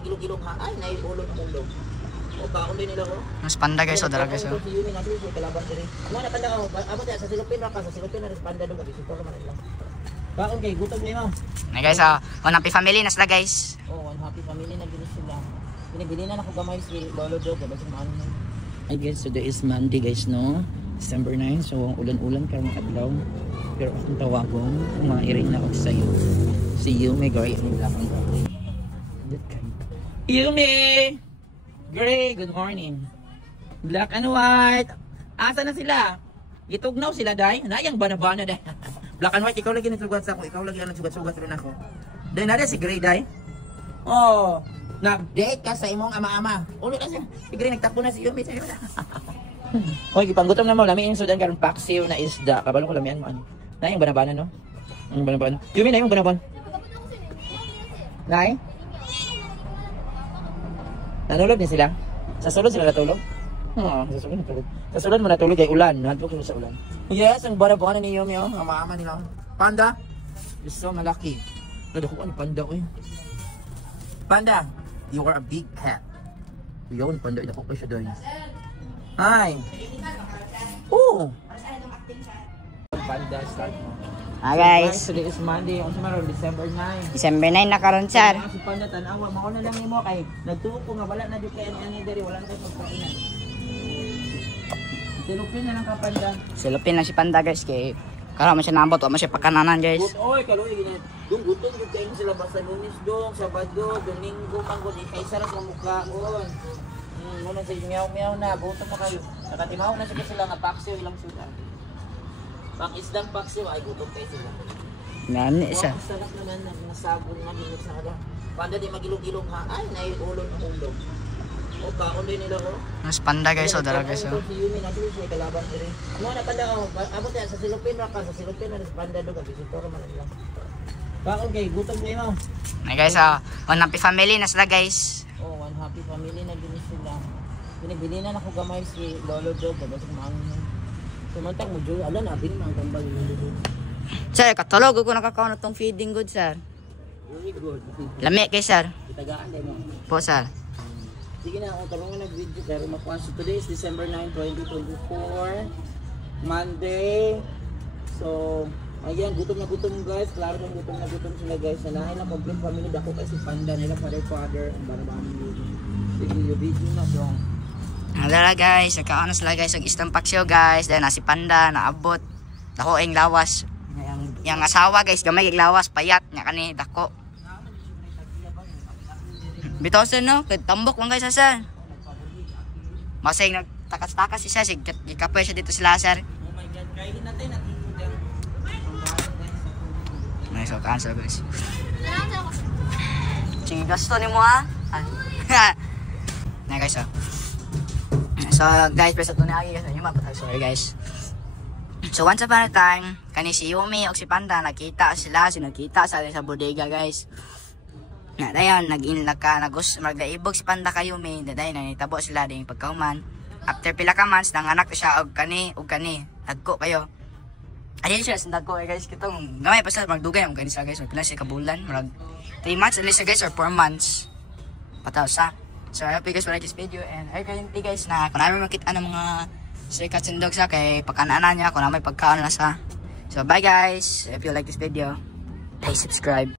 magilog-ilog ha. Ay, naipulog ng mundo. O, kaon din nila ko. Mas panda guys, o dara guys. Si Yumi natin, si Kalaban din. Ano na panda ka, abot sa silupin ra ka, sa silupin na rin panda doon, kabisito ka man lang. Kaon kay, gutom niyo. Na guys, one happy family na sila guys. Oh, one happy family na ginis sila. Binibili na ako gamay si Lolo Dog, basta maano na. Hi guys, today is Monday guys, no? December 9, so ulan-ulan karong adlaw. Pero akong tawagon, kung mairin na ako sa'yo. Si Yumi, Gray, ang lakang gawin. Yumi! Gray, good morning. Black and white. Asa na sila? Gitugnaw sila, day? Nayang banabana, day. Black and white, ikaw lagi nagsugat sa ako. Ikaw lagi ang nagsugat-sugat rin ako. Day, nada si Gray, day? Oh, nag-date ka sa imong ama-ama. Ulo na siya. Si Gray, nagtapo na si Yumi. Oy, gipanggutom na mo. Lamiin sudan karon paksiw na isda. Kabalo ko lamian mo ano. Nay, yung banabana no? Yung banabana. Yumi na yung banabana. Nay? Nanulog niya sila? Sa sulod sila natulog? Sa sulod natulog. Sa sulod mo natulog kay ulan. Natulog sila sa ulan. Yes, ang banabana ni Yumi oh. Ang ama nila. Panda? Gusto malaki. Nadako ko ang panda ko eh. Panda, you are a big cat. Yun, panda. Inako ko siya doon. Hi. Oh. Panda start mo. Guys. Today is Monday. Ang sumaron, December 9. December 9 na karon sir. Si Panda tanawa, mao na lang nimo kay nagtuo ko nga wala na di kay ani diri, wala na kay pagkainan. Silupin na lang ka Panda. Silupin lang si Panda guys kay kara man siya nambot, wa man siya pakananan guys. Oy, kaloy gina. Gutong gud kay sila basta Lunes dong, Sabado, Domingo, Manggo di kay sara sa mukhaon. Muna sa meow na, buto na kayo. Nakatimaw na sila nga paksiw ilang sudan. Pang isdang paksiw ay gutom kayo sila. Nani siya. Wow, sarap naman ng mga sabon nga ginit sa kada. Panda di magilog-ilog ha. Ay, naiulog ng ulo. O, kaon din nila ko. Mas panda guys, o dara guys. Si Yumi natin, si Kalaban din. Ano na panda ko, abot yan, sa silupin ra ka, sa silupin na rin panda doon, kabisito ka man lang. Kaon kay, gutom kayo mo. Na guys, one happy family na sila guys. Oh, one happy family na ginis sila. Binibili na ako gamay si Lolo Dog, basta maano na. Sumantang mo, Joy, ala na, bin mga gambal ni Lolo Dog. Sir, katulog ko nakakaon itong feeding good, sir. Very good. Lami kay sir. Itagaan din mo. Po, sir. Sige na, ako tarungan nag-video pero makuha. So today is December 9, 2024. Monday. So, ayan, gutom na gutom guys. Klaro ng gutom na gutom sila guys. Sanahin na complete family. Dako kasi panda nila, father. Ang barabami nila. Sige, yung video na dong. Dara guys, nagkaon na sila guys. Ang paksiw guys. Dahil na si Panda, naabot. Dako ang lawas. Yang asawa guys, gamay ang lawas. Payat niya kani, dako. Bitaw sir no, tambok lang guys sir. Masay nagtakas-takas siya, ikapoy siya dito sila sir. Oh my god, kainin natin natin. Nice of answer guys. Sige gasto ni mo ha. Na guys So guys, press ito na guys, yung mapatag sorry guys. So once upon a time, kani si Yumi o si Panda nakita sila, sinakita sa bodega guys. Na dayon nag-inla ka magdaibog si Panda kay Yumi, dayon nanitabo sila ding pagkauman. After pila ka months nanganak siya og kani dagko kayo. Ayun siya sa dagko guys, kitong gamay pa sa magdugay ang kani sa guys, pila siya kabulan, mag 3 months at least guys or 4 months. Pataw sa. So I hope you guys will like this video and I can guys na kung namin makita ng mga stray cats and dogs sa kay pagkanaanan niya kung na may pagkaon na sa. So bye guys, if you like this video, please subscribe.